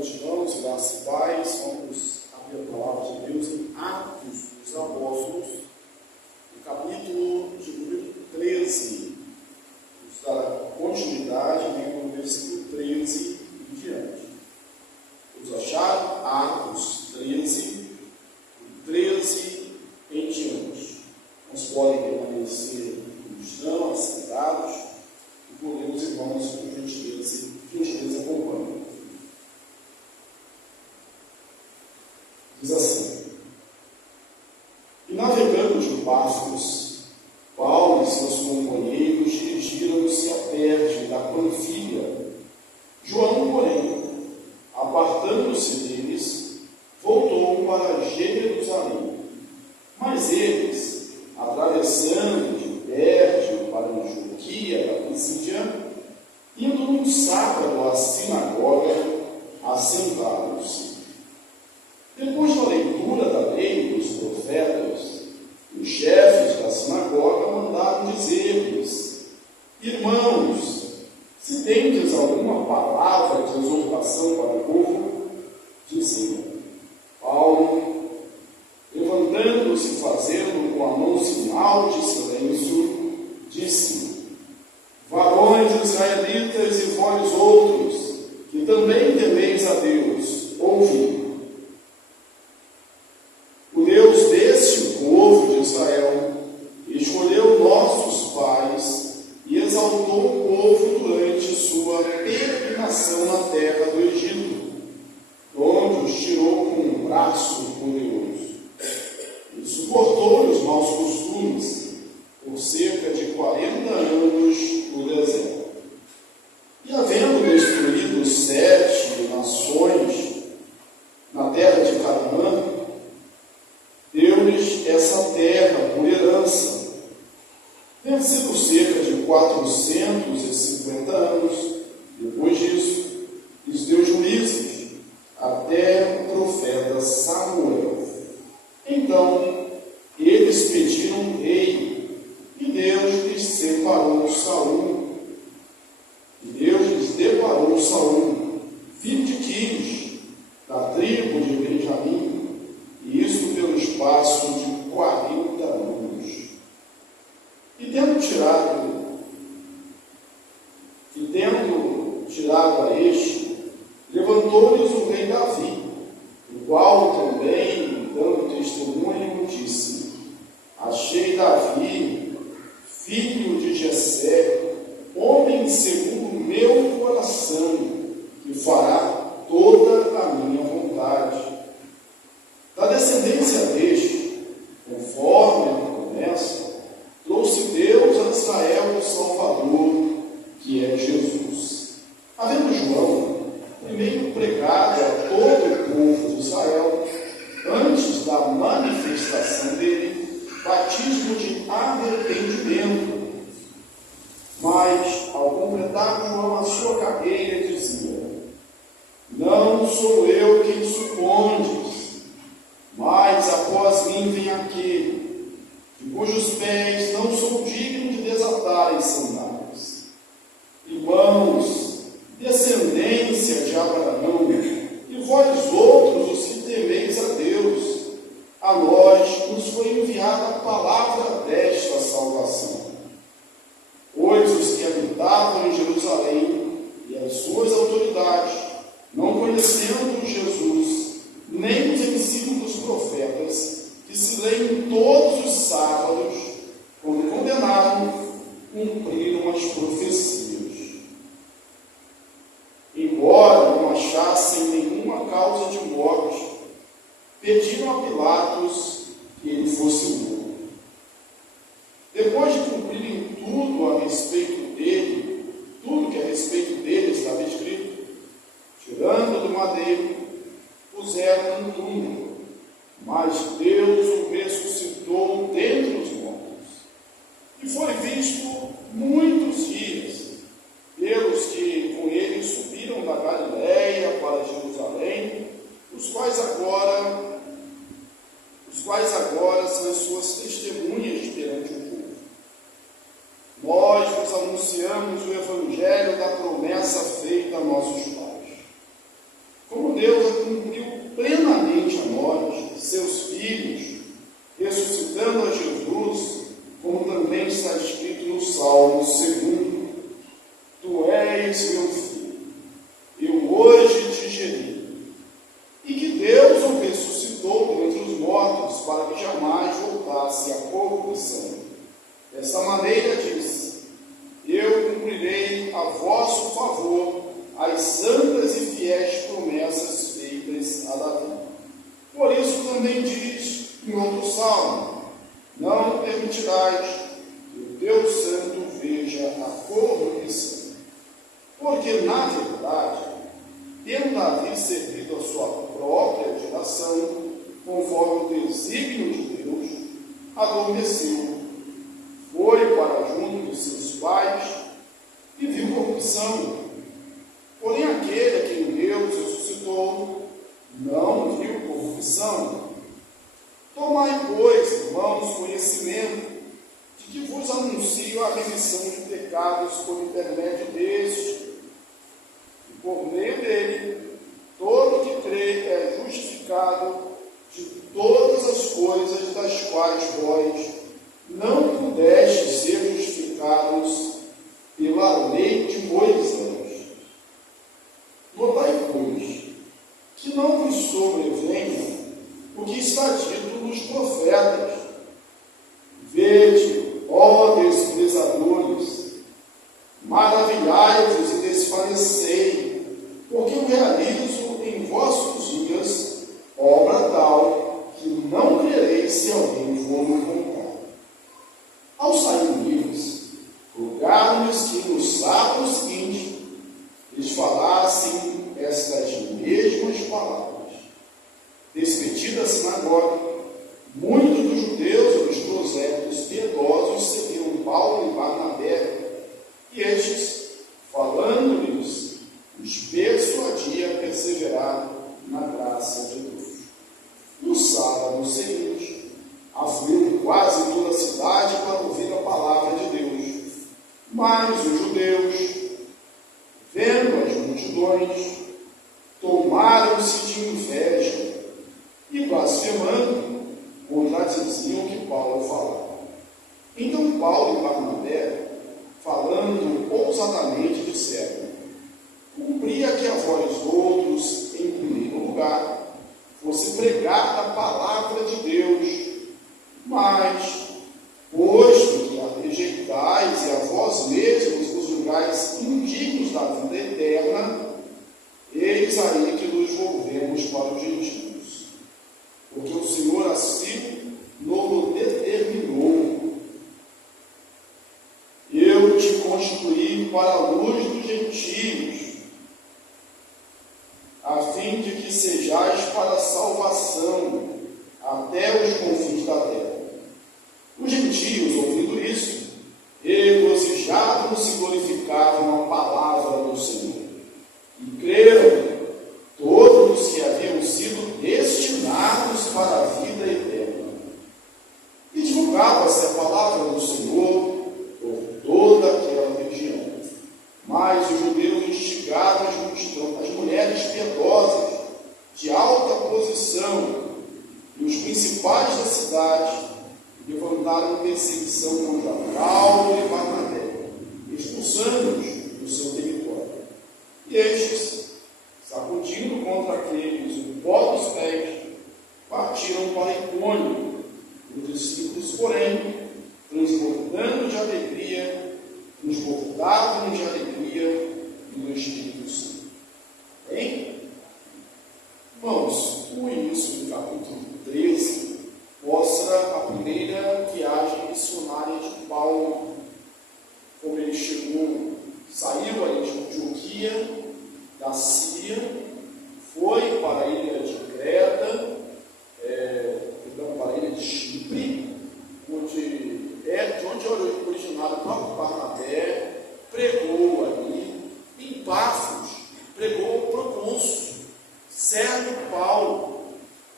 noite, irmãos, graças e paz. Vamos abrir a palavra de Deus em Atos dos Apóstolos, no capítulo de número 13. Vamos dar continuidade no versículo 13 em diante. Vamos achar Atos 13, 13 em diante. Nós podem permanecer no chão, assentados, e podemos, irmãos, por gentileza acompanham. Diz assim: E navegando de Pafos, Paulo e seus companheiros dirigiram-se a Perge da Panfilha. João, porém, apartando-se deles, voltou para Jerusalém. Mas eles, atravessando de Perge para Antioquia da Pisídia, indo num sábado à sinagoga, assentaram-se. Depois da leitura da lei dos profetas, os chefes da sinagoga mandaram dizer-lhes: Irmãos, se tendes alguma palavra de exortação para o povo, diziam. Paulo, levantando-se e fazendo com a mão sinal de silêncio, disse: Varões israelitas e vós outros, que também temeis a Deus, ouvi. O Deus deste povo de Israel escolheu nossos pais e exaltou o povo durante sua peregrinação na terra do Egito, onde os tirou com um braço poderoso. E suportou os maus costumes por cerca de 40 anos no deserto. E havendo destruído 7 nações na terra de Canaã, deu-lhes essa terra por herança. Vencido cerca de 450 anos, depois disso, lhes deu juízes até o profeta Samuel. Então, eles pediram um rei, e Deus lhes separou Saul. E Deus lhes deparou Saul, filho de Quis, da tribo de Benjamim, e isso pelo espaço de 40 anos. E tendo tirado a este, levantou-lhes o rei Davi, o qual também, dando testemunho, disse: Achei Davi, filho de Jessé, homem segundo o meu coração, que fará toda a minha vontade. Da descendência deste, conforme a promessa, trouxe Deus a Israel o Salvador, que é Jesus. Havendo João primeiro pregado a todo o povo de Israel, antes da manifestação dele, batismo de arrependimento. Mas, ao completar João a sua carreira, dizia: Não sou eu quem supondes, mas após mim vem aquele, de cujos pés não sou digno de desatar as sandálias. Irmãos, descendência de Abraão, e vós outros os que temeis a Deus, a nós nos foi enviada a palavra desta salvação. Pois os que habitavam em Jerusalém e as suas autoridades, não conhecendo Jesus, nem os ensinos dos profetas, que se leem todos os sábados, quando condenaram, cumpriram as profecias. Embora não achassem nenhuma causa de morte, pediram a Pilatos que ele fosse morto. Depois de cumprirem tudo a respeito dele, tudo que a respeito dele estava escrito, tirando do madeiro, puseram no túmulo, mas Deus o ressuscitou dentre os mortos. E foi visto muitos dias pelos que com ele subiram da Galiléia para Jerusalém, os quais agora são as suas testemunhas perante o povo. Nós vos anunciamos o evangelho da promessa feita a nossos pais. Como cumpriu plenamente a nós, seus filhos, ressuscitando a Jesus, como também está escrito no Salmo 2: Tu és meu filho, eu hoje te gerei. E que Deus o ressuscitou dentre os mortos, para que jamais voltasse à corrupção. Dessa maneira disse: Eu cumprirei a vosso favor as santas e fiéis promessas feitas a Davi. Por isso também diz em outro salmo: Não permitirás que o teu santo veja a corrupção. Porque, na verdade, tendo Davi servido a sua própria geração, conforme o desígnio de Deus, adormeceu, foi para junto de seus pais e viu corrupção. Porém, aquele a quem Deus ressuscitou não viu corrupção. Tomai, pois, irmãos, conhecimento de que vos anuncio a remissão de pecados por intermédio deste, e por meio dele, todo que crê é justificado de todas as coisas das quais vós não pudestes ser justificados pela lei de Moisés. Notai, pois, que não vos sobrevenha o que está dito nos profetas: Vede, ó desprezadores, maravilhai-vos e desfalecei, porque eu realizo em vossos dias obra tal que não crereis se alguém for me contar. Ao sair livres, rogaram-lhes que no sábado seguinte lhes falassem estas mesmas palavras. Despedida a sinagoga, muitos dos judeus e dos prosélitos piedosos seguiram Paulo e Barnabé, e estes, falando-lhes, os persuadia a perseverar na graça de Deus. No sábado seguinte, afluiu quase toda a cidade para ouvir a palavra de Deus. Mas os judeus, vendo as multidões, tomaram-se de inveja e, blasfemando, contradiziam o que Paulo falava. Então Paulo e Barnabé, falando ousadamente, disseram: Cumpria que a vós outros, em primeiro lugar, fosse pregar a palavra de Deus, mas, posto que a rejeitais e a vós mesmos vos julgais indignos da vida eterna, eis aí que nos volvemos para os gentios, porque o Senhor assim nos determinou. Eu te constituí para a luz dos gentios, a fim de que sejais para a salvação até os confins da terra. Os gentios, ouvindo isso, regozijavam-se e glorificavam a palavra do Senhor. E creram todos os que haviam sido destinados para a vida eterna. E divulgava-se a palavra do Senhor por toda aquela região. Mas os judeus instigaram as mulheres piedosas de alta posição e os principais da cidade, levantaram perseguição contra Paulo e Barnabé, expulsando-os do seu território. E estes, sacudindo contra aqueles o pó dos pés, partiram para Icônio. Os discípulos, porém, transbordavam de alegria no Espírito Santo. Bem? Irmãos, o início do capítulo 13 mostra a primeira viagem missionária de Paulo, como ele chegou, saiu aí de Antioquia, da Síria, foi para a ilha de Creta, para a ilha de Chipre, de onde era originário o próprio Barnabé, pregou ali, em Pafos, pregou o procônsul, Sérgio Paulo.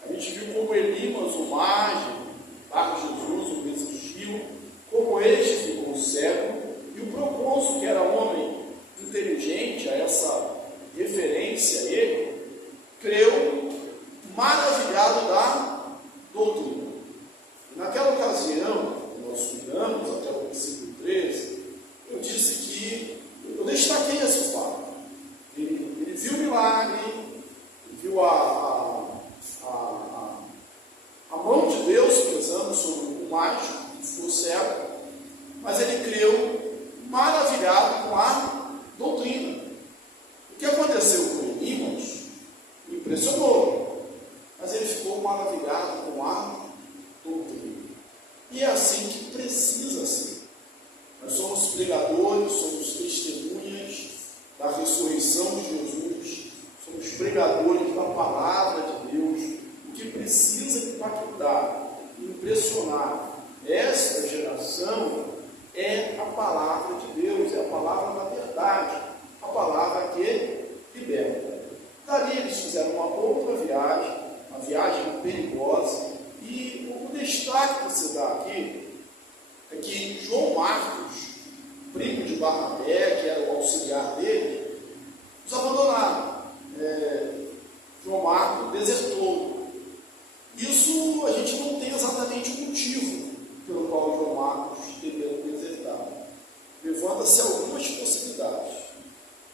A gente viu como cuidado da doutrina. E naquela ocasião, nós estudamos até o versículo 13, eu disse que eu destaquei esse fato. Ele viu o milagre, viu a mão de Deus pesando sobre o mágico, que ficou cego, mas ele creu maravilhado com a doutrina. O que aconteceu com Elimas o impressionou, mas ele ficou maravilhado com a doutrina. E é assim que precisa ser. Nós somos pregadores, somos testemunhas da ressurreição de Jesus, somos pregadores da palavra de Deus. O que precisa impactar, impressionar esta geração é a palavra de Deus, é a palavra da verdade, a palavra que liberta. Dali eles fizeram uma outra viagem, uma viagem perigosa, e o destaque que se dá aqui é que João Marcos, primo de Barnabé, que era o auxiliar dele, os abandonaram. João Marcos desertou. Isso a gente não tem exatamente o motivo pelo qual João Marcos teria desertado. Levanta-se algumas possibilidades.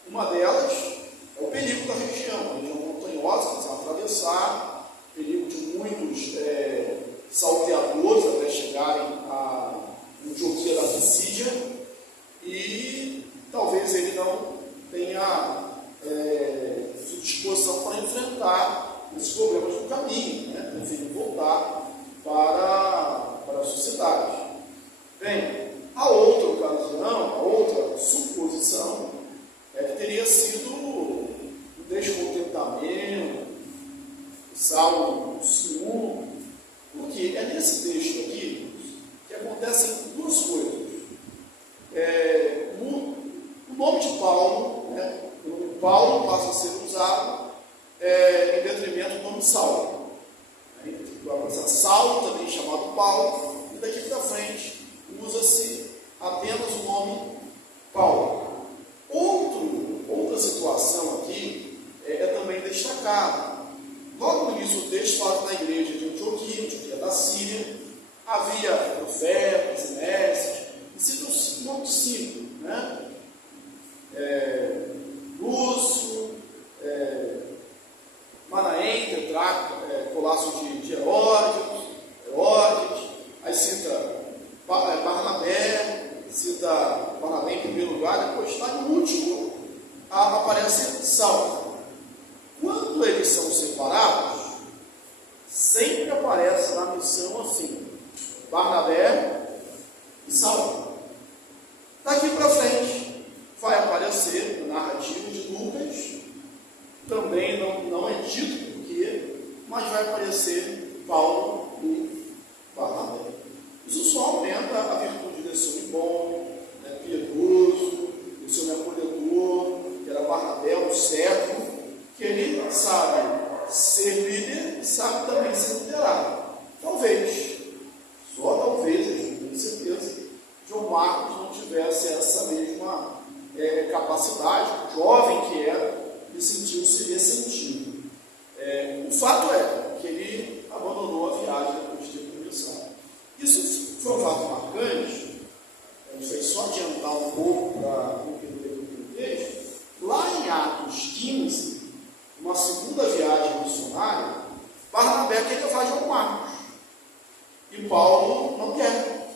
Uma delas é o perigo da região montanhosa que eles vão atravessar, perigo de muitos salteadores até chegarem a Antioquia da Pisídia, e talvez ele não tenha disposição para enfrentar esses problemas no caminho, né? Preferiu voltar para a sociedade. Bem, a outra ocasião, a outra suposição é que teria sido o descontentamento, o Salmo 1, porque é nesse texto aqui que acontecem duas coisas. O nome de Paulo, né? O nome de Paulo passa a ser usado em detrimento do nome Saulo. Saulo, também chamado Paulo, e daqui para frente usa-se apenas o nome Paulo. Outra situação aqui é também destacada. Logo no início do texto fala que na igreja de Antioquia da Síria, havia profetas e mestres, e cita um nome simples, né? Lúcio, Manaém, Tetraco, Colácio de Heródes, aí cita Barnabé, cita Barnabé em primeiro lugar, depois lá no último aparece Saulo. Quando eles são separados, sempre aparece na missão assim, Barnabé e Saulo. Daqui para frente vai aparecer na narrativa de Lucas, também não é dito por quê, mas vai aparecer Paulo e Barnabé. Isso só aumenta a virtude desse homem bom, piedoso, esse homem acolhedor, que era Barnabé, um servo, que ele sabe ser líder e sabe também ser liderado. Talvez, só talvez, eu tenho certeza, João Marcos não tivesse essa mesma capacidade, jovem que era, e sentiu-se ressentido. O fato é que ele abandonou a viagem depois de ter começado. Isso foi um fato marcante. Isso aí só adiantar um pouco para entender o texto. Lá em Atos 15, uma segunda viagem missionária, Barnabé quer levar João Marcos. E Paulo não quer.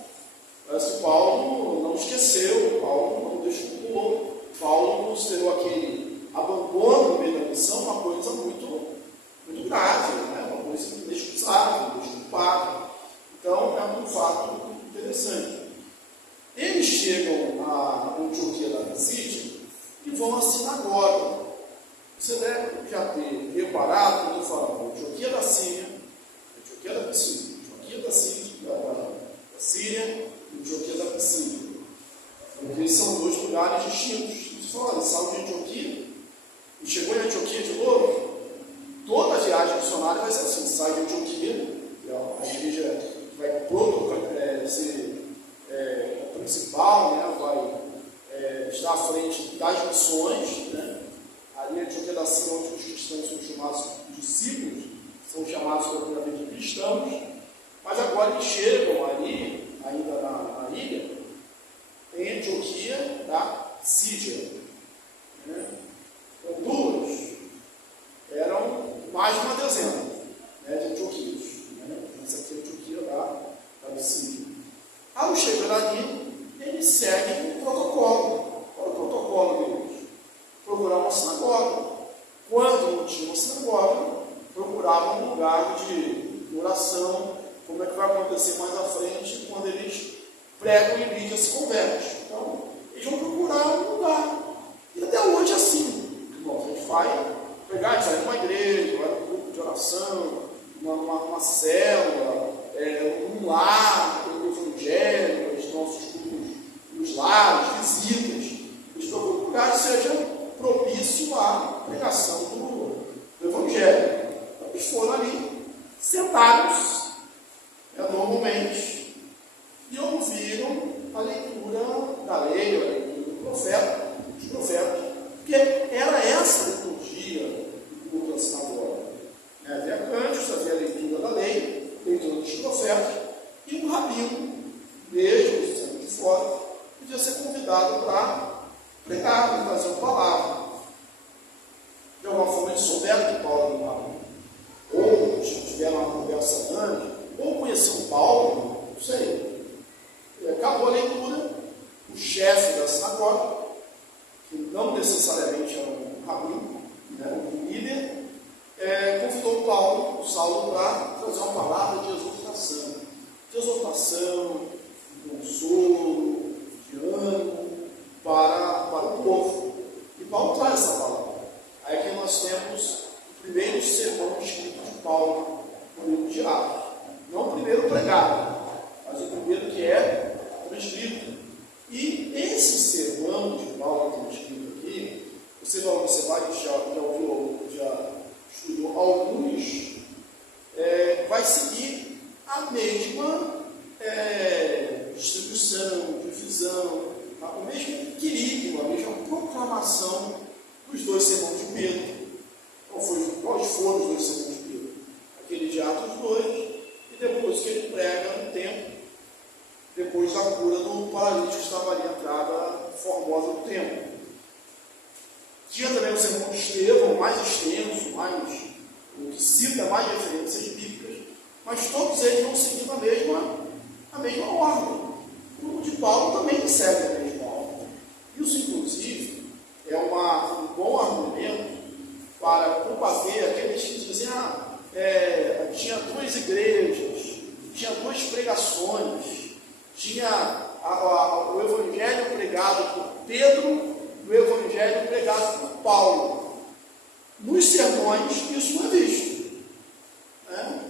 Parece que Paulo não esqueceu, Paulo não desculpou, Paulo considerou aquele abandono no meio da missão uma coisa muito grave, né? Uma coisa inexcusável, desculpável. Então, é um fato interessante. Eles chegam a Antioquia da Pisídia e vão à sinagoga. Você deve já ter reparado quando eu falo Antioquia da Síria, Antioquia da Pisídia, Antioquia da Síria, Antioquia da Pisídia. Porque são dois lugares distintos. Você fala, saiu de Antioquia e chegou em Antioquia de novo. Toda a viagem missionária vai ser assim: sai de Antioquia, a igreja vai ser principal, né? Vai estar à frente das missões, né? Ali em Antioquia da Síria, onde os cristãos são chamados discípulos, são chamados chamados pela primeira vez de cristãos, mas agora eles chegam ali, ainda na ilha, em Antioquia da Síria. Né? Então, duas eram mais de uma dezena, né, de Antioquias. Né? Essa aqui é a Antioquia da Síria. Ao chegar ali, eles seguem o protocolo. Qual é o protocolo deles? Procurar uma sinagoga. Quando não tinha uma sinagoga, procuravam um lugar de oração. Como é que vai acontecer mais à frente quando eles pregam e Lídia se converte? Então, eles vão procurar um lugar. E até hoje é assim. Irmãos, a gente vai pegar, a gente vai numa igreja, vai num grupo de oração, uma célula, um lar, um evangelho, os nossos grupos nos lares, visitas. Eles procuram um lugar que seja propício à pregação do evangelho. Então, eles foram ali, sentados, normalmente, e ouviram a leitura da lei, a leitura dos profetas, porque era essa liturgia do culto da sinagoga. Havia cânticos, havia a leitura da lei, leitura dos profetas, e um rabino, mesmo sendo de fora, podia ser convidado para pregar, para trazer uma palavra. De alguma forma eles souberam que Paulo era um rabino, ou tiveram uma conversa grande, ou conheciam Paulo, não sei. Acabou a leitura, o chefe da sinagoga, que não necessariamente era um rabino, era um líder, convidou Saulo para trazer uma palavra de exortação, de consolo, de ânimo para o povo. E Paulo traz essa palavra. Aí que nós temos o primeiro sermão escrito de Paulo no livro de Atos. Não o primeiro pregado, mas o primeiro que é transcrito. E esse sermão de Paulo transcrito aqui, você vai observar que já estudou alguns, vai seguir a mesma distribuição, divisão, o mesmo querido, a mesma proclamação dos dois sermões de Pedro. Quais foram os dois sermões de Pedro? Aquele de Atos 2, e depois que ele prega no templo, depois da cura do paralítico que estava ali à entrada formosa do templo. Tinha também o sermão de Estevão, mais extenso, o que cita mais referências bíblicas, mas todos eles vão seguindo a mesma ordem. O de Paulo também segue a mesma ordem. Isso, inclusive, é um bom argumento para combater aqueles que dizem tinha duas igrejas, tinha duas pregações, tinha o evangelho pregado por Pedro e o evangelho pregado por Paulo. Nos sermões, isso não é visto.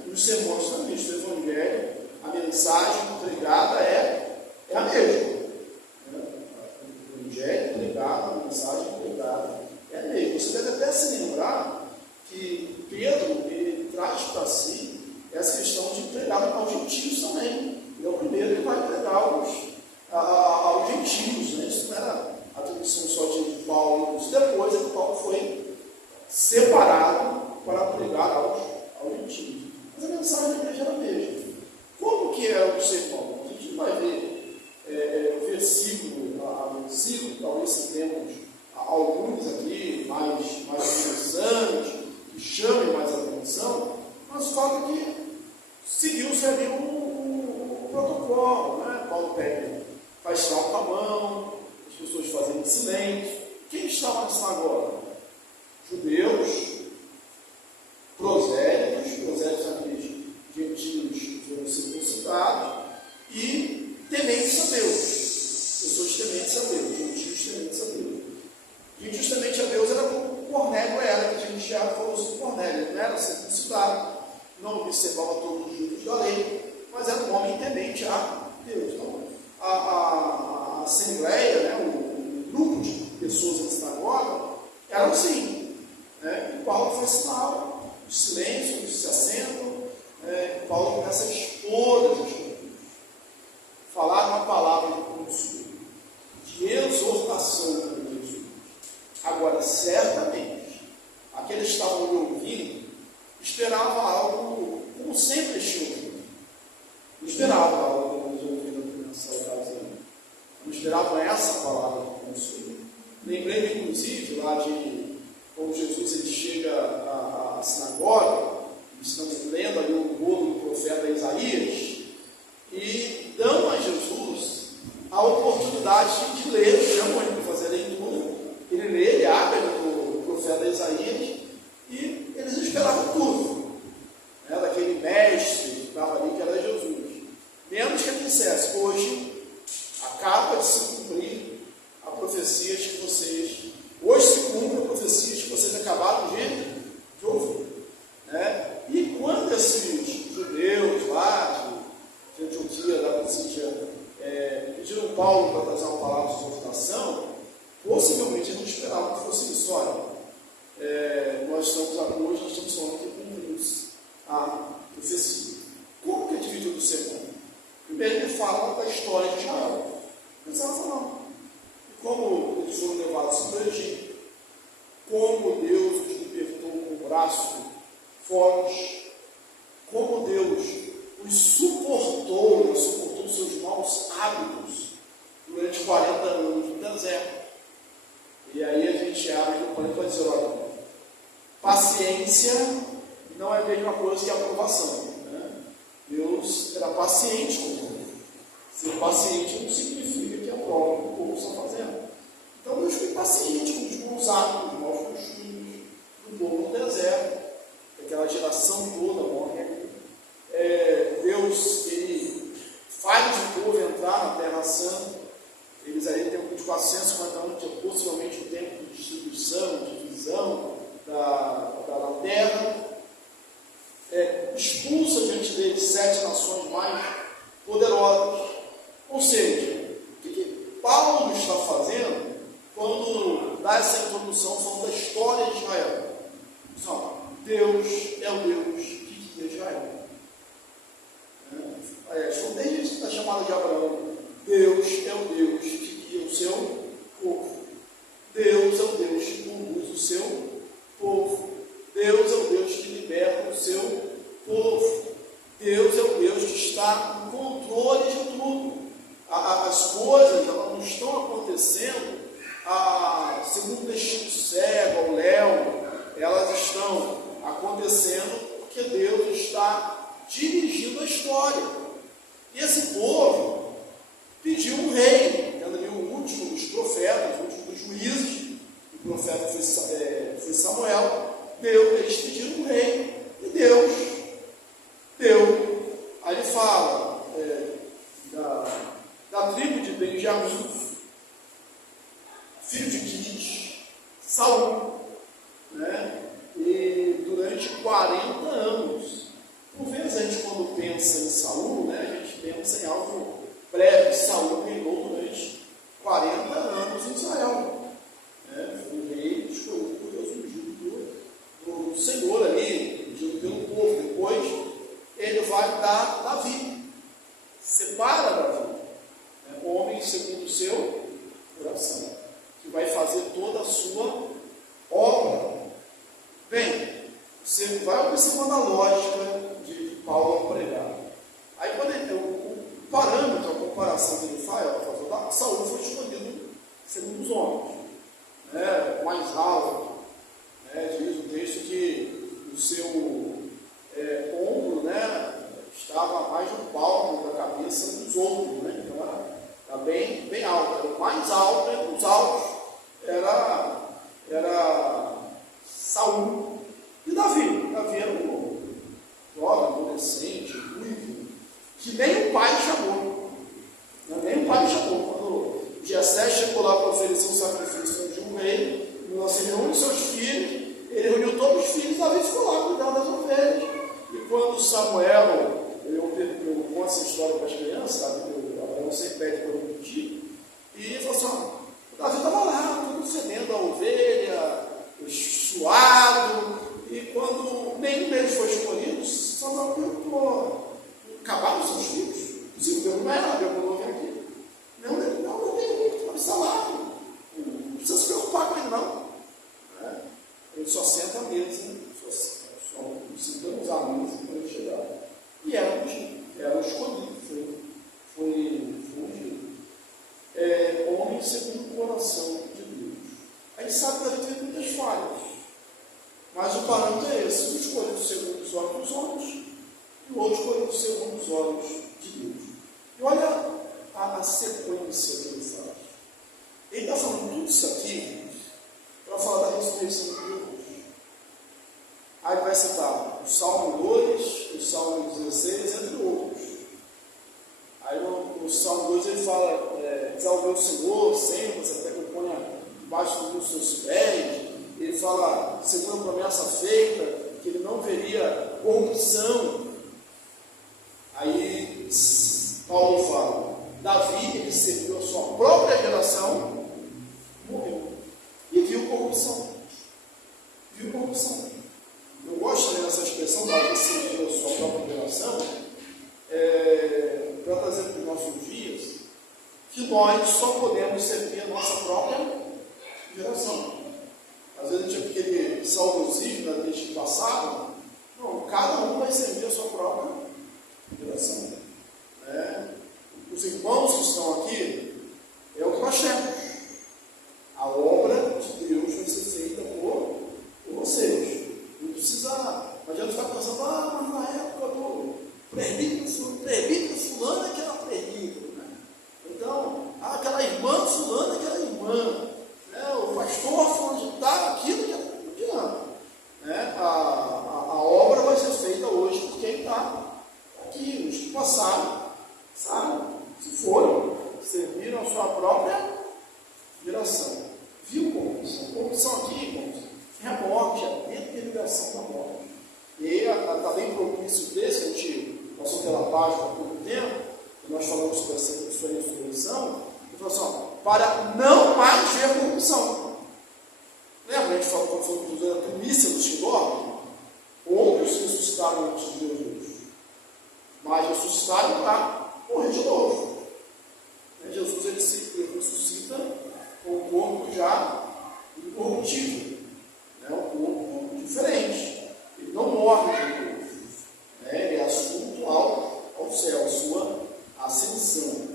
Nos sermões não é visto. O evangelho, a mensagem pregada é a mesma. O evangelho pregado, a mensagem pregada é a mesma. Você deve até se lembrar que Pedro ele traz para si essa questão de pregar aos gentios também. Ele é o primeiro que vai pregar aos gentios. Né? Isso não era atribuição só de Paulo. Depois que Paulo foi separado para pregar aos gentios. Mas a mensagem da igreja era a mesma. Como que é o sermão? A gente vai ver versículo a versículo, talvez citemos alguns aqui mais interessantes, que chamem mais a atenção, mas o fato é que seguiu-se ali o protocolo. Né? Paulo faz sinal com a mão, as pessoas fazem silêncio. Quem estava na sinagoga? Judeus, prosélitos aqueles gentios que foram circuncidados, e tementes a Deus, pessoas tementes a Deus, gentios tementes a Deus. Gentios tementes a Deus era como Cornélio era, que a gente já falou sobre Cornélio. Ele não era circuncidado, não observava todos os ritos da lei, mas era um homem temente a Deus. Então, a assembleia, né, o grupo de pessoas na sinagoga, era assim. Né? E Paulo faz sinal de silêncio, de se assentam. Paulo começa a expor as escrituras, falar uma palavra de consolo, de exortação para Jesus. Agora, certamente, aqueles que estavam ouvindo esperavam algo lá de como Jesus ele chega à sinagoga, estamos lendo ali o rolo do profeta Isaías, e dão a Jesus a oportunidade de ler, chamam ele para fazer a leitura, ele lê, ele abre o profeta Isaías, e eles esperavam tudo, né, daquele mestre que estava ali, que era Jesus, menos que ele dissesse: hoje acaba de se cumprir a profecia que vocês, hoje se cumpre a profecia que vocês acabaram de ouvir, né? E quando esses judeus lá de Antioquia, da Psídia, pediram Paulo para trazer uma palavra de exortação, possivelmente eles não esperavam que fosse isso. Olha, nós estamos falando que cumprimos a profecia. Como que é dividido o sermão? Primeiro ele fala da história de Israel. Começava falando de como eles foram levados para o Egito, como Deus os libertou com o braço forte, como Deus os suportou seus maus hábitos durante 40 anos no deserto. E aí a gente abre aqui o plano para dizer: olha, paciência não é a mesma coisa que aprovação, né? Deus era paciente com o povo. Ser paciente não significa que aprova o que o povo está fazendo. Então Deus foi paciente com os maus hábitos, os maus costumes do povo no deserto, aquela geração toda morre. Deus, ele faz o povo entrar na Terra Santa. Eles ali têm um tempo de 450 anos, que é possivelmente o tempo de distribuição, de divisão da terra. Expulsa diante deles 7 nações mais poderosas. Ou seja, o que Paulo está fazendo quando dá essa introdução falando da história de Israel? Deus é o Deus que guia Israel. Desde a chamada de Abraão, Deus é o Deus que guia o seu povo. Deus é o Deus que conduz o seu povo. Deus é o Deus que liberta o seu povo. Deus é o Deus que está no controle de tudo. As coisas não estão acontecendo segundo o destino cego, ao léu. Elas estão acontecendo porque Deus está dirigindo a história. E esse povo pediu um rei, tendo ali o último dos profetas, o último dos juízes. O profeta foi Samuel. Eles pediram um rei, e Deus deu. Aí ele fala da tribo de Benjamim, filho de Quis, Saul, né? E durante 40 anos, por vezes a gente, quando pensa em Saul, né, a gente pensa em algo breve. Saul reinou durante 40 anos em Israel, né? Foi um rei escolhido por Deus, ungido do Senhor ali, ungido pelo povo. Depois ele vai dar Davi, separa Davi, né, homem segundo o seu coração, que vai fazer toda a sua obra. Bem, você vai observando a lógica de Paulo pregar. Aí quando o parâmetro, a comparação que ele faz, Saul foi escolhido segundo os homens, né, mais alto, né, diz o texto que o seu ombro, né, estava mais no palmo da cabeça dos outros, né? Então era bem alto, era o mais alto entre os altos, era Saul. E Davi era um jovem, adolescente, ruivo, que nem o pai chamou, né? Nem o pai chamou. Quando Jessé chegou lá para oferecer um sacrifício de um rei, ele reúne seus filhos, ele reuniu todos os filhos, Davi ficou lá cuidando das ovelhas. E quando Samuel, eu conto essa história para as crianças, Abraão sempre pede para eu repetir, e ele falou assim: Davi estava lá, todo fedendo a ovelha, suado, e quando nenhum deles foi escolhido, Samuel perguntou: acabaram os seus filhos? O Senhor não é nada, eu vou vir aqui. Não tem muito, está lá, não precisa se preocupar com ele, não. Ele só senta à mesa, só sentamos à mesa quando ele chegar. E era escolhido, foi ungido. Homem segundo o coração de Deus. A gente sabe que Davi teve pensamento é esse: um escolhido segundo os olhos dos homens e o outro escolhido segundo os olhos de Deus. E olha a sequência que ele faz. Ele está falando tudo isso aqui para falar da ressurreição de Jesus. Aí vai citar o Salmo 2, o Salmo 16, entre outros. Aí no Salmo 2 ele fala: exalta o Senhor, sempre, você até que eu ponha debaixo dos seus pés. Ele fala, segundo a promessa feita, que ele não veria corrupção. Aí Paulo fala: Davi, ele serviu a sua própria geração, morreu e viu corrupção. Viu corrupção. Eu gosto também dessa expressão, Davi serviu a sua própria geração, para trazer para os nossos dias que nós só podemos servir a nossa própria geração. Às vezes a gente tem aquele saudosismo da gente passado. Não, cada um vai servir a sua própria geração. Os irmãos que estão aqui é o que nós temos. A obra de Deus vai ser feita por vocês. Não adianta ficar pensando: mas na época do presbítero fulano é que era presbítero, né? Então, aquela irmã fulana é que era irmã, né? O pastor fulano de tal, aquilo que não adianta, né? A obra vai ser feita hoje por quem está aqui. Os que passaram, sabe? Se foram, serviram a sua própria geração. Viu corrupção? Corrupção aqui, irmãos, é a morte, a deterioração da morte. E está bem propício desse, que a gente passou pela página há pouco tempo, e nós falamos sobre essa ressurreição, e falou assim: para não mais ver corrupção. Lembra? A gente falou quando foi a primícia dos que dormem? Outros ressuscitaram antes de Jesus, mas ressuscitaram para morrer de novo. Jesus ele se ressuscita com o corpo já incorruptível, um corpo diferente. Ele não morre de novo, ele é assunto ao céu, a sua ascensão.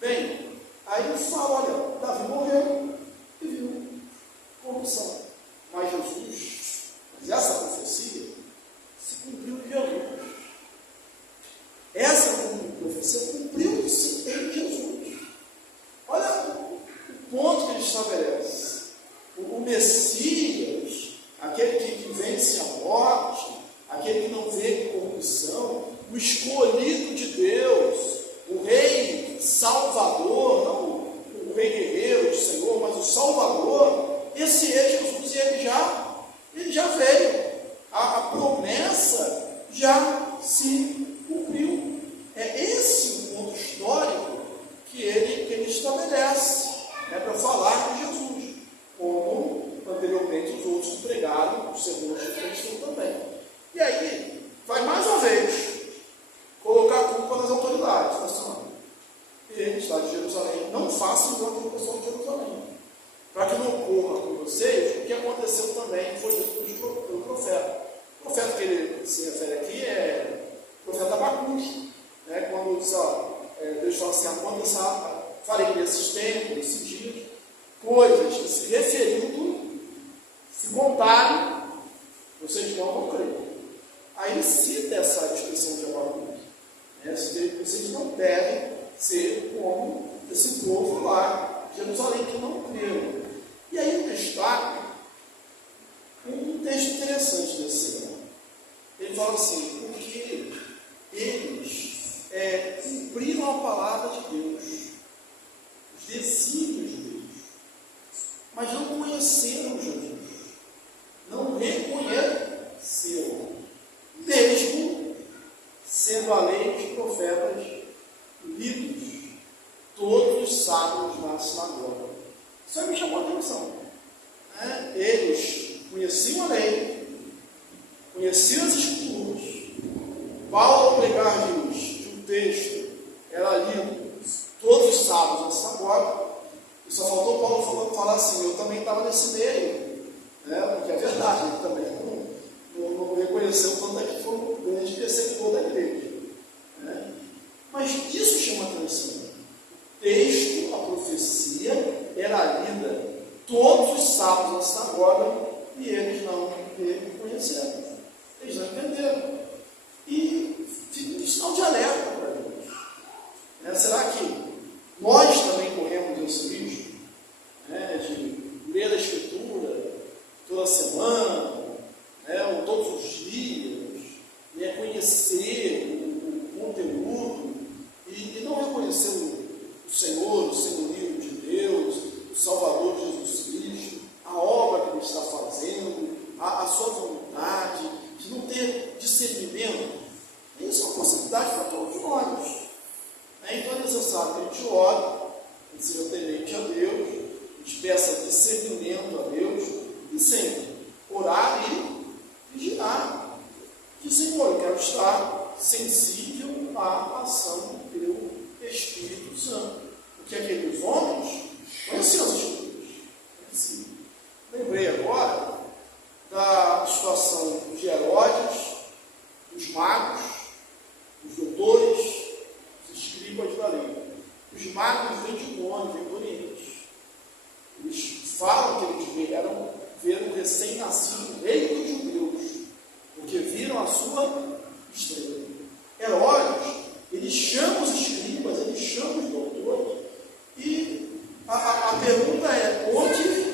Bem, aí ele fala: olha, Davi morreu e viu corrupção, mas essa profecia se cumpriu em Jesus. Essa profecia cumpriu-se em Jesus. Olha o ponto que ele estabelece. O Messias, aquele que vence a morte, aquele que não vê corrupção, o escolhido de Deus, o Rei Salvador, não o Rei Guerreiro do Senhor, mas o Salvador, esse é Jesus, e ele já veio. A promessa já se cumpriu. É esse o ponto histórico que ele estabelece, para falar de Jesus, como anteriormente os outros que pregaram os sermões de Cristo também. E aí, vai mais uma vez colocar a culpa nas autoridades. Ele está de Jerusalém, não façam igual que o pessoal de Jerusalém, para que não ocorra com vocês o que aconteceu também, foi dito pelo profeta. O profeta que ele se refere aqui é o profeta Abacuque, quando Deus fala assim: farei nesses tempos, nesses dias, coisas que se referindo, se contarem, vocês não vão crer. Aí ele cita essa expressão de Abacuque, vocês não devem ser como esse povo lá de Jerusalém que não creram. E aí ele destaca um texto interessante desse sermão. Ele fala assim: porque eles cumpriram a palavra de Deus, os desígnios de Deus, mas não conheceram Jesus, não reconheceram, mesmo sendo a lei dos profetas lidos todos os sábados na sinagoga. Isso aí me chamou a atenção. Eles conheciam a lei, conheciam as escrituras. Paulo, ao pregar-lhes de um texto, era lido todos os sábados na sinagoga, e só faltou Paulo falar assim: eu também estava nesse meio, porque é verdade, ele também não reconheceu quanto é que foi um grande perseguidor da igreja. Mas isso chama atenção. O texto, a profecia, era lida todos os sábados na sinagoga, e eles não reconheceram. dias, é conhecer o conteúdo e não reconhecer o Senhor, o senhorio de Deus, o Salvador Jesus Cristo, a obra que Ele está fazendo, a sua vontade, de não ter discernimento. Isso é uma possibilidade para todos nós. Então é necessário que a gente ore, a gente seja temente a Deus, a gente peça discernimento a Deus e sempre orar e vigiar. Que, Senhor, eu quero estar sensível à ação do Teu Espírito Santo. Porque aqueles homens conheciam as Escrituras. Lembrei agora da situação de Herodes, dos magos, dos doutores, dos escribas da lei. Os magos vêm de longe, vêm do Oriente. Eles falam que eles ver o recém-nascido rei dos judeus, porque viram a sua estrela. Herodes, ele chama os escribas, ele chama os doutores, e a pergunta é: onde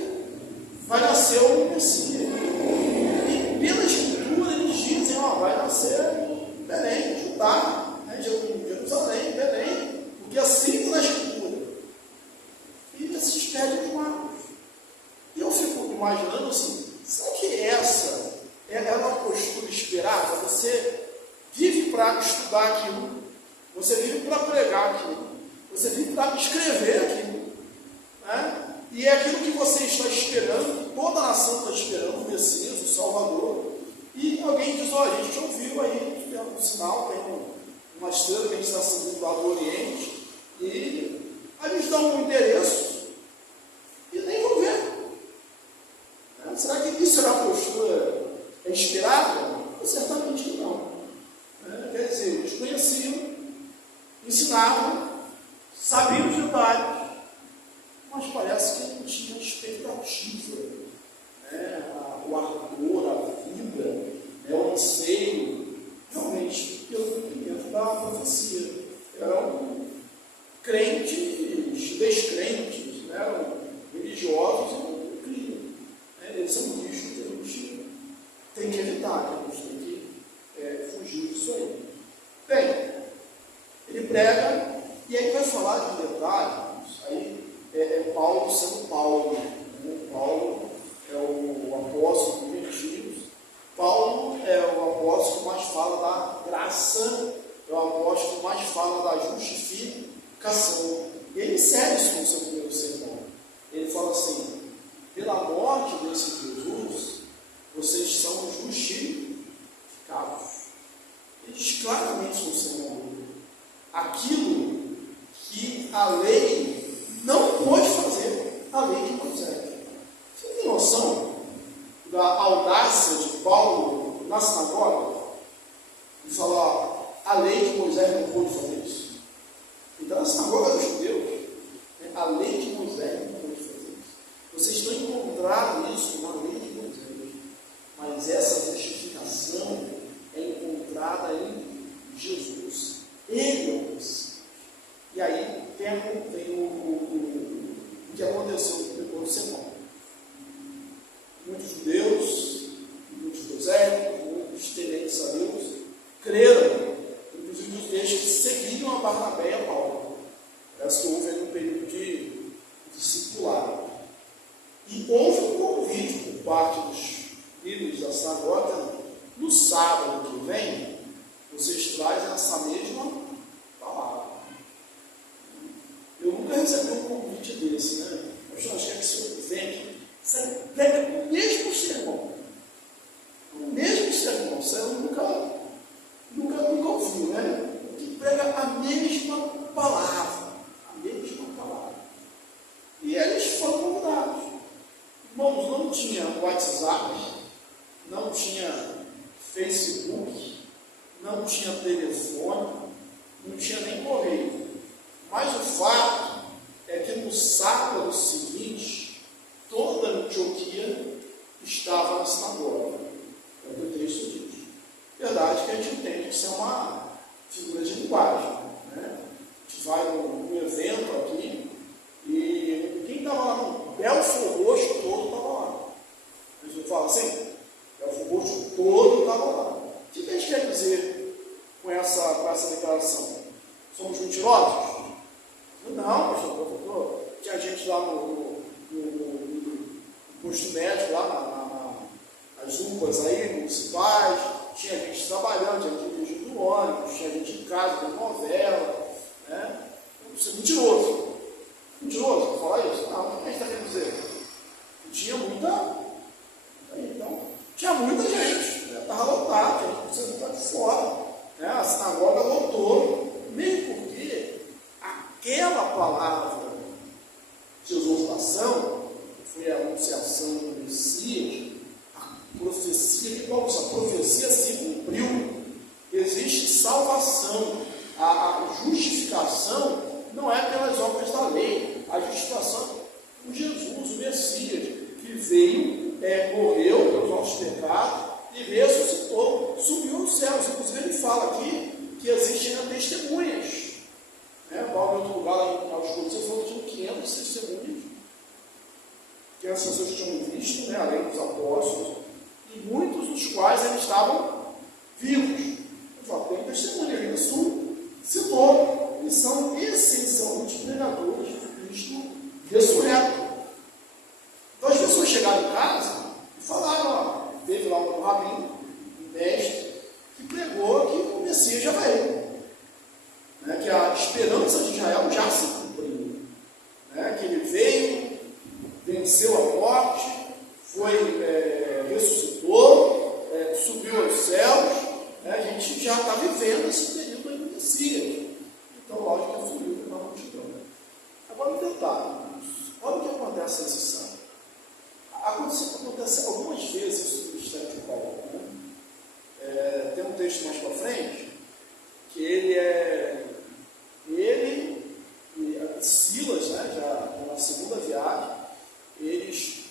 vai nascer o Messias? E pela Escritura eles dizem: vai nascer em Belém, Judá, Jerusalém, Belém, porque assim está na Escritura. E esses pedem os magos. E eu fico imaginando assim: será que essa é uma postura esperada? Você vive para estudar aquilo, você vive para pregar aquilo, você vive para escrever aquilo, né? E é aquilo que você está esperando, que toda a nação está esperando, o Messias, o Salvador. E alguém diz: a gente ouviu aí, tem um sinal, tem uma estrela que a gente está seguindo lá do Oriente, e aí eles dão um endereço e nem vão ver. Será que isso era a postura inspirada? Certamente que não. Quer dizer, eles conheciam, ensinavam, sabiam os detalhes, mas parece que não tinha expectativa, o ardor, a vida, o anseio, realmente, pelo cumprimento da profecia. Eram crentes, descrentes, eram religiosos e não cumpriam. Esse é um risco que a gente tem que evitar, que a gente tem que fugir disso aí. Bem, ele prega, e aí vai falar de detalhes. Aí Paulo sendo Paulo. Paulo é o apóstolo dos gentios. Paulo é o apóstolo que mais fala da graça, é o apóstolo que mais fala da justificação. E ele encerra isso no seu primeiro sermão. Ele fala assim: pela morte desse Jesus, vocês são justificados. Ele diz claramente no sermão: aquilo que a lei não pôde fazer, a lei de Moisés. Você tem noção da audácia de Paulo na sinagoga? De falar: a lei de Moisés não pôde fazer isso. Então, na sinagoga dos judeus, a lei de Moisés não pôde fazer isso. Vocês não encontraram isso na lei de Moisés, mas essa justificação é encontrada em Jesus. Ele é o Messias. E aí vem o que aconteceu no primeiro sermão. Muitos judeus, muitos prosélitos, muitos tementes a Deus, creram, inclusive os deles que seguiam a Barnabé e a Paulo. Parece que houve aí um período de discipulado. E houve um convite por parte dos líderes da sinagoga: no sábado que vem, vocês trazem essa mesma palavra. Eu nunca recebi um convite desse, né? Mas eu achei que se eu vem aqui, você prega o mesmo sermão. O mesmo sermão. Você nunca ouviu, né? Que prega a mesma palavra. A mesma palavra. E eles foram convidados. Irmãos, não tinha WhatsApp, não tinha Facebook, não tinha telefone, não tinha nem correio. Mas o fato é que no sábado seguinte, toda Antioquia estava na sinagoga. É o que o texto diz. Verdade que a gente entende que isso é uma figura de linguagem, né? A gente vai num evento aqui e quem estava lá no Belfor Roxo todo estava lá. A gente fala assim: Belfor Roxo todo estava lá. declaração? Somos mentirosos? Não, pastor. Tinha gente lá no posto médico, lá nas UPAs aí, municipais, tinha gente trabalhando, tinha gente dirigindo ônibus, tinha gente em casa, vendo novela, né? Isso é mentiroso. Mentiroso, falar isso? Não, o que a gente está querendo dizer? Tinha muita. Então, tinha muita gente, estava lotado, tinha gente precisando estar de fora. Né? A sinagoga lotou, mesmo porque aquela palavra de exortação, que foi a anunciação do Messias, a profecia se cumpriu, existe salvação. A justificação não é pelas obras da lei, a justificação é por Jesus, o Messias, que veio, morreu pelos nossos pecados e ressuscitou, subiu aos céus. Inclusive ele fala aqui que existem ainda testemunhas. Paulo, em outro lugar, lá aos Coríntios, falou que tinham 500 testemunhas, que as pessoas tinham visto, além dos apóstolos, e muitos dos quais eles estavam vivos. Ele fala, tem testemunha, ele citou, eles são essencialmente pregadores de Cristo ressurreto. Então as pessoas chegaram em casa e falaram, teve lá um rabino, um mestre, que pregou que o Messias já veio, que a esperança de Israel já se cumpriu, que ele veio, venceu a morte, ressuscitou, subiu aos céus, a gente já está vivendo esse período aí do Messias. Então, lógico que fluiu na multidão. Agora, um detalhe, olha o que acontece nesse sábado. Acontece algumas vezes isso no ministério de Paulo. Tem um texto mais para frente, que ele e Silas, já na segunda viagem, eles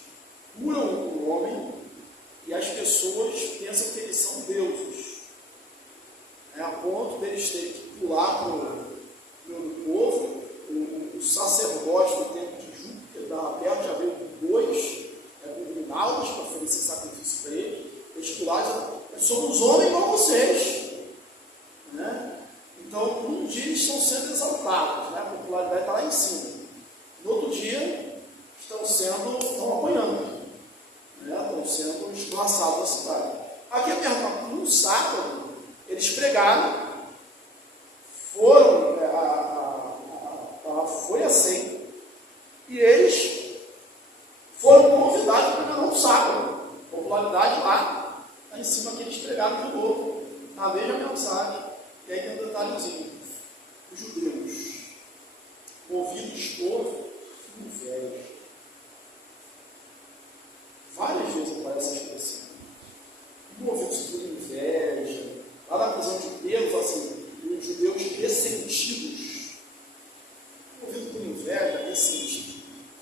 curam o homem e as pessoas pensam que eles são deuses. A ponto deles terem que pular no povo, o sacerdote do templo de Júpiter estava perto, já veio com bois, com nautas para oferecer sacrifício para ele. Eles pularam e disseram, somos homens igual vocês. Então, um dia eles estão sendo exaltados, a popularidade está lá em cima. No outro dia, estão apanhando, estão sendo escorraçados na cidade. Aqui a pergunta, no sábado, eles pregaram, foi aceito, e eles foram convidados a pregar no sábado. Popularidade lá em cima que eles pregaram de novo, a mesma mensagem. E aí tem um detalhezinho, os judeus, movidos por inveja. Várias vezes aparece essa expressão, movidos por inveja. Lá na prisão de Pedro, assim, os judeus ressentidos, movidos por inveja, ressentidos,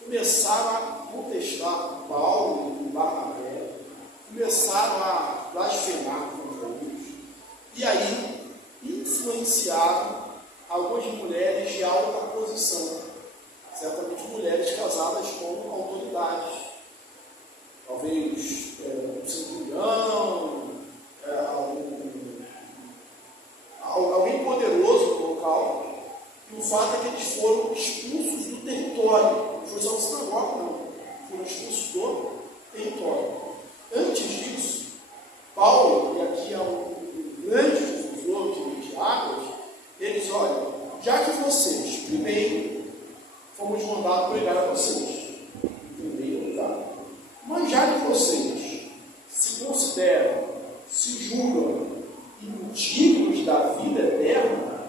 começaram a contestar Paulo e Barnabé, começaram a blasfemar contra eles, e aí influenciaram algumas mulheres de alta posição, certamente mulheres casadas com autoridades, talvez um centurião, alguém poderoso no local, e o fato é que eles foram expulsos do território. Não foi só do sinagoga, não, foram expulsos do território. Antes disso, Paulo, e aqui é um grande difusor de águas, eles, olha, já que vocês, primeiro, fomos mandados pregar a vocês, primeiro lugar, mas já que vocês se consideram, se julgam indignos da vida eterna,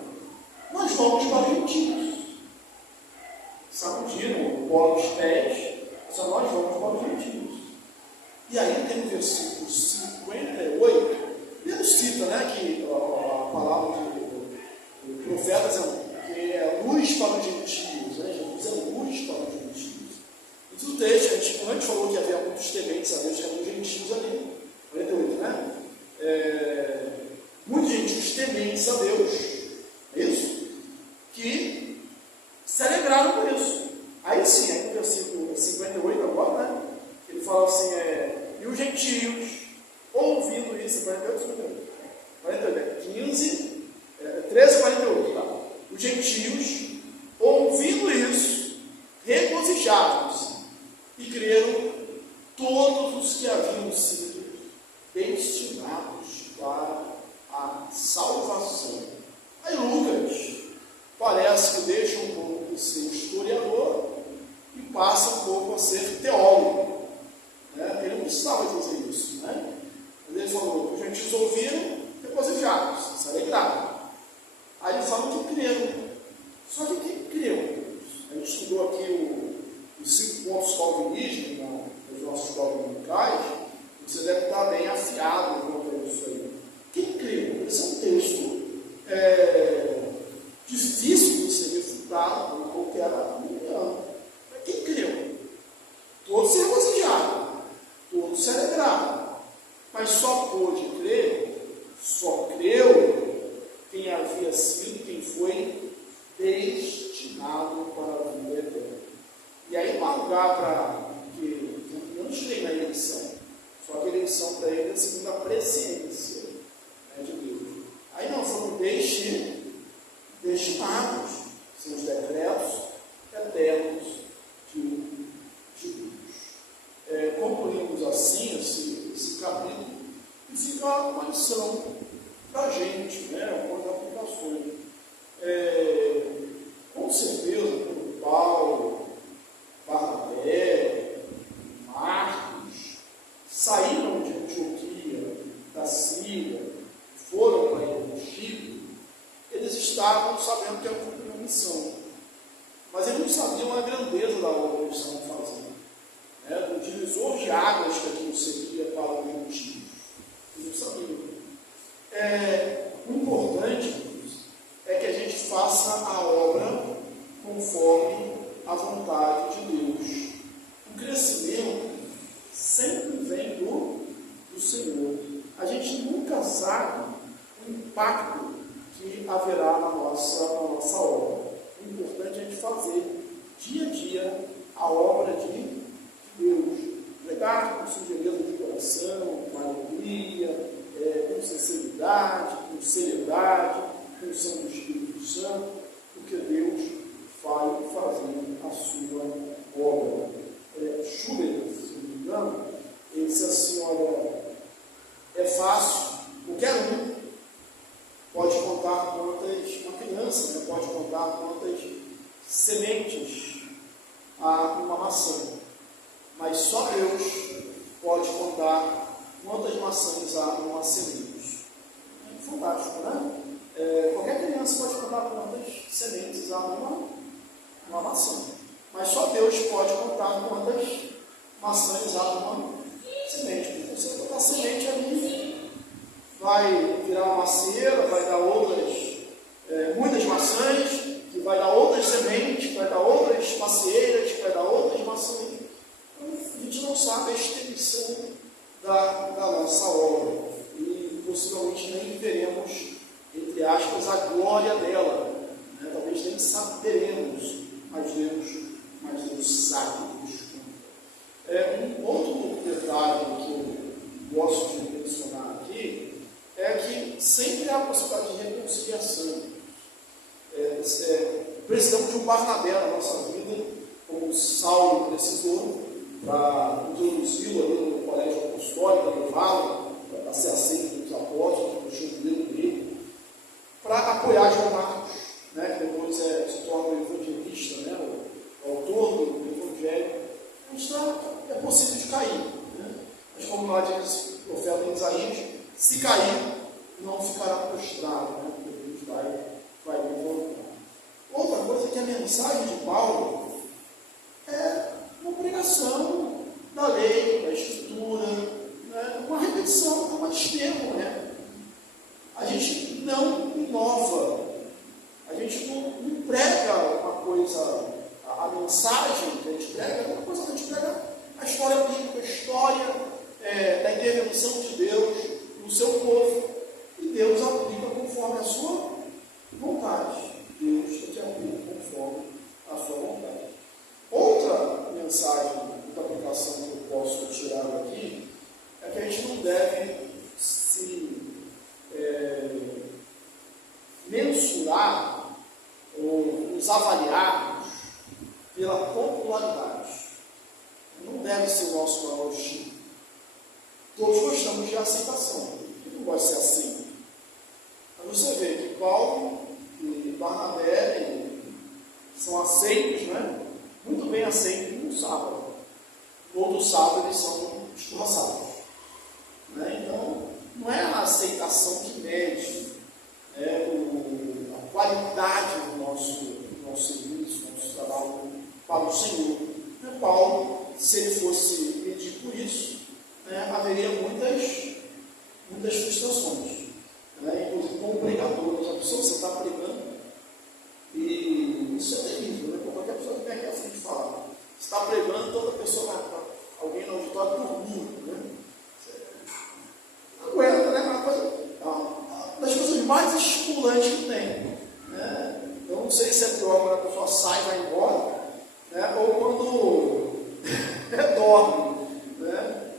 nós vamos para os gentios. Sacudiram o pó dos pés, só nós vamos para os gentios. E aí tem o versículo 58, ele cita, que a palavra do profeta dizendo que é luz para os gentios, Jesus é luz para os gentios. E no texto, a gente falou que havia muitos tementes a Deus, tinha muitos gentios ali, 48, muitos gentios tementes a Deus, é isso? Que celebraram por isso. Aí sim, aí no versículo 58 agora, ele fala assim, e os gentios, ouvindo isso, 48, 15, 13, destinados, são os decretos eternos de Deus. Concluímos assim esse capítulo e fica uma lição para a gente, né, com as aplicações. Com certeza, quando Paulo, Barnabé, Marcos saíram de Antioquia, da Síria, foram para o Chipre, eles estavam sabendo que era cumprir uma missão, mas eles não sabiam a grandeza da obra que eles estavam fazendo, né? O divisor de águas que aquilo seria para o gentio. Eles não sabiam. O importante é que a gente faça a obra conforme a vontade de Deus. O crescimento sempre vem do Senhor. A gente nunca sabe o impacto que haverá na nossa obra. O importante é a gente fazer dia a dia a obra de Deus. Pregar com sujeireza de coração, com alegria, com sinceridade, com seriedade, com unção do Espírito Santo, porque Deus vai fazendo a sua obra. Schuller, se não me engano, ele disse assim: olha, é fácil, qualquer um pode contar quantas, uma criança, né, pode contar quantas sementes há uma maçã, mas só Deus pode contar quantas maçãs há numa semente. É fantástico, né? Qualquer criança pode contar quantas sementes há numa maçã, mas só Deus pode contar quantas maçãs há numa semente. Porque se você botar semente ali, vai virar uma macieira, vai dar muitas maçãs, que vai dar outras sementes, vai dar outras macieiras, que vai dar outras maçãs. Então, a gente não sabe a extensão da nossa obra e possivelmente nem veremos, entre aspas, a glória dela, né? Talvez nem saberemos, mas Deus sabe. Um outro detalhe que eu gosto de mencionar aqui é que sempre há a possibilidade de reconciliação. Precisamos de um Barnabé na nossa vida, como Saulo precisou, para introduzi-lo ali no colégio apostólico, levá-lo para ser aceito pelos apóstolos, para o jubileu dele, para apoiar João Marcos, né, que depois se torna o evangelista, né, o autor do evangelho. É possível de cair, né? Mas como lá diz o profeta Isaías, se cair, não ficará prostrado, né? Porque Deus vai levantar. Outra coisa é que a mensagem de Paulo é uma pregação da lei, da escritura, né? Uma repetição, uma desterro, né? A gente não inova, a gente não prega uma coisa. A mensagem que a gente prega é uma coisa que a gente prega a história bíblica, a história da intervenção de Deus no seu povo. E Deus aplica conforme a sua vontade. Deus te aplica conforme a sua vontade. Outra mensagem, outra aplicação que eu posso tirar daqui é que a gente não deve se mensurar ou nos avaliar pela popularidade. Não deve ser o nosso maior estilo. Todos gostamos de aceitação. Quem não gosta de ser aceito? Mas você vê que Paulo e Barnabé são aceitos, né? Muito bem aceitos no sábado. Todo sábado eles são escorraçados. Né? Então, não é a aceitação que mede a qualidade do nosso serviço, do nosso trabalho para o Senhor. Paulo, se ele fosse medir por isso, haveria muitas frustrações. Inclusive como pregador, a pessoa você está pregando, e isso é terrível, né? Qualquer pessoa que vem aqui à frente falar. Você está pregando, toda pessoa, alguém no auditório dormindo, né? Não aguenta, né? Uma das coisas mais estimulantes que tem. Né? Eu não sei se é pior quando a pessoa sai e vai embora, né? Ou quando dorme. Né?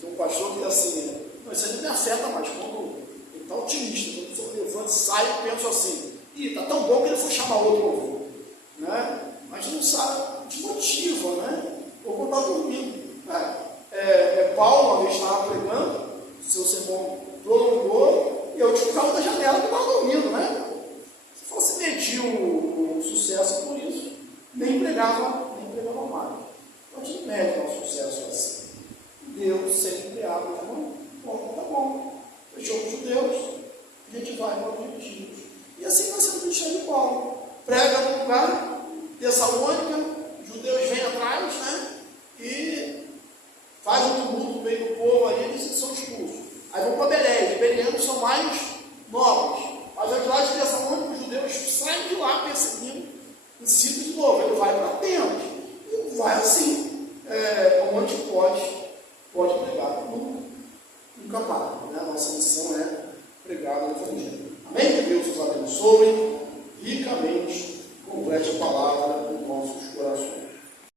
Tem um pastor que é assim, não, isso aí não me afeta mais, quando ele está otimista, quando a pessoa levanta, saio e penso assim, está tão bom que ele foi chamar outro louvor, né? Mas não sabe, desmotiva, né? Ou quando está dormindo. Paulo uma vez estava pregando, seu sermão prolongou, e eu ficava da janela que estava dormindo, né? Se fosse medir o sucesso por isso, nem pregava mais. A gente mede o nosso sucesso assim. Deus sempre abre, tá bom. Fechou com os judeus, a gente vai para os gentios. E assim vai sendo o ministério de Paulo. Prega no lugar, Tessalônica, judeus vêm atrás, né? E faz um tumulto no meio do povo ali, eles são expulsos. Aí vão para Bereia, os bereanos são mais nobres. Mas ao lado de Tessalônica, os judeus saem de lá perseguindo, incitam de novo, ele vai para Atenas. E vai assim, onde pode pregar, nunca para. Né? A nossa missão é pregar o Evangelho. Amém? Que Deus os abençoe.